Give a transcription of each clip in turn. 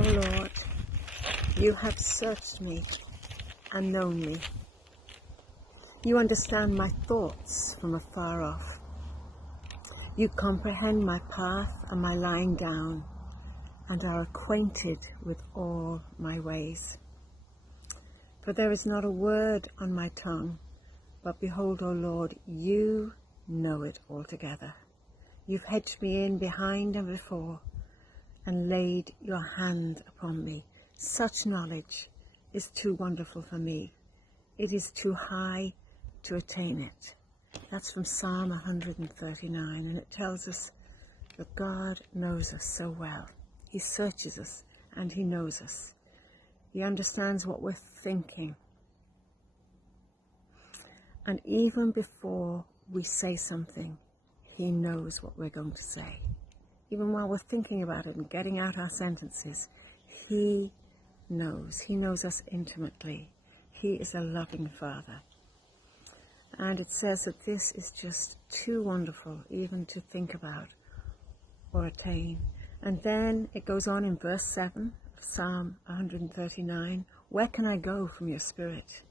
O Lord, you have searched me and known me. You understand my thoughts from afar off. You comprehend my path and my lying down, and are acquainted with all my ways. For there is not a word on my tongue, but behold, O Lord, you know it altogether. You've hedged me in behind and before, and laid your hand upon me. Such knowledge is too wonderful for me. It is too high to attain it. That's from Psalm 139, and it tells us that God knows us so well. He searches us and he knows us. He understands what we're thinking. And even before we say something, he knows what we're going to say. Even while we're thinking about it and getting out our sentences, he knows. He knows us intimately. He is a loving Father. And it says that this is just too wonderful even to think about or attain. And then it goes on in verse 7 of Psalm 139. Where can I go from your spirit?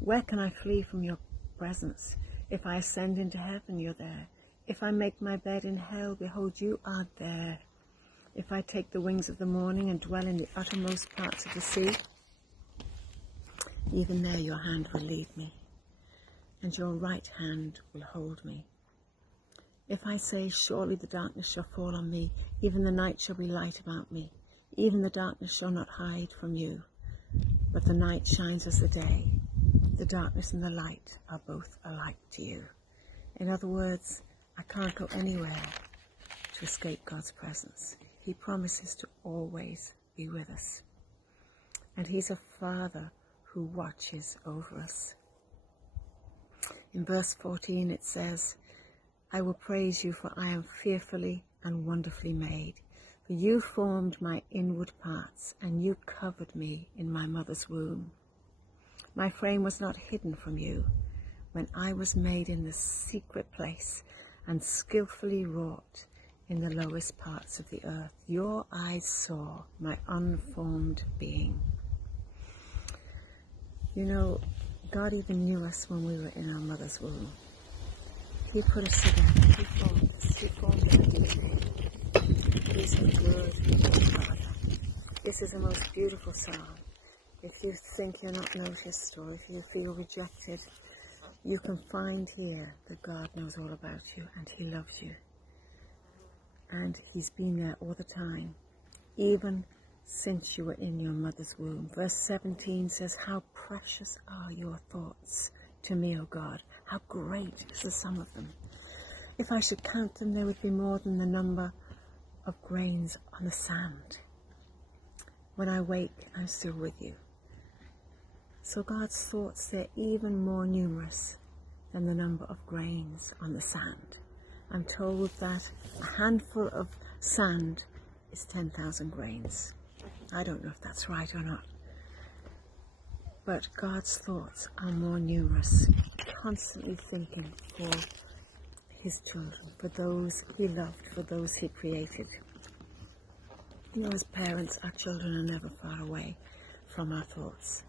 Where can I flee from your presence? If I ascend into heaven, you're there. If I make my bed in hell, behold, you are there. If I take the wings of the morning and dwell in the uttermost parts of the sea, even there your hand will lead me, and your right hand will hold me. If I say, surely the darkness shall fall on me, even the night shall be light about me, even the darkness shall not hide from you. But the night shines as the day. The darkness and the light are both alike to you. In other words, I can't go anywhere to escape God's presence. He promises to always be with us. And he's a Father who watches over us. In verse 14 it says, I will praise you, for I am fearfully and wonderfully made. For you formed my inward parts, and you covered me in my mother's womb. My frame was not hidden from you when I was made in the secret place and skillfully wrought in the lowest parts of the earth. Your eyes saw my unformed being. You know, God even knew us when we were in our mother's womb. He put us together. He formed us. He formed our DNA. He's a good Father. This is the most beautiful psalm. If you think you're not noticed, or if you feel rejected, you can find here that God knows all about you and he loves you. And he's been there all the time, even since you were in your mother's womb. Verse 17 says, how precious are your thoughts to me, O God. How great is the sum of them. If I should count them, there would be more than the number of grains on the sand. When I wake, I'm still with you. So God's thoughts, they're even more numerous than the number of grains on the sand. I'm told that a handful of sand is 10,000 grains. I don't know if that's right or not. But God's thoughts are more numerous, constantly thinking for his children, for those he loved, for those he created. You know, as parents, our children are never far away from our thoughts.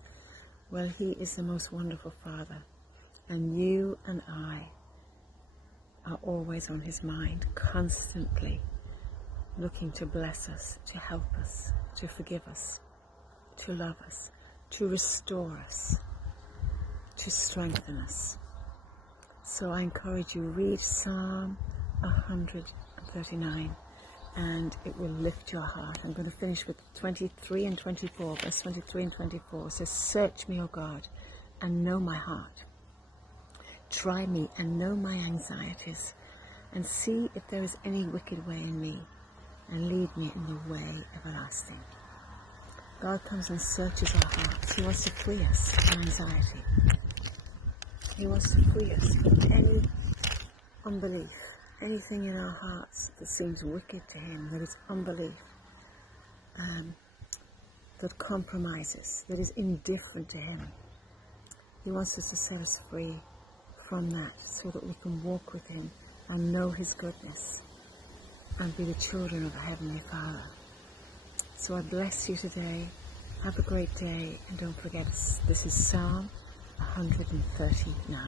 Well, he is the most wonderful Father, and you and I are always on his mind, constantly looking to bless us, to help us, to forgive us, to love us, to restore us, to strengthen us. So I encourage you, read Psalm 139 and it will lift your heart. I'm going to finish with 23 and 24, verse 23 and 24. It says, search me, O God, and know my heart. Try me and know my anxieties, and see if there is any wicked way in me, and lead me in the way everlasting. God comes and searches our hearts. He wants to free us from anxiety. He wants to free us from any unbelief, anything in our hearts that seems wicked to him, that is unbelief, that compromises, that is indifferent to him. He wants us to set us free from that so that we can walk with him and know his goodness and be the children of a Heavenly Father. So I bless you today. Have a great day, and don't forget, this is Psalm 139.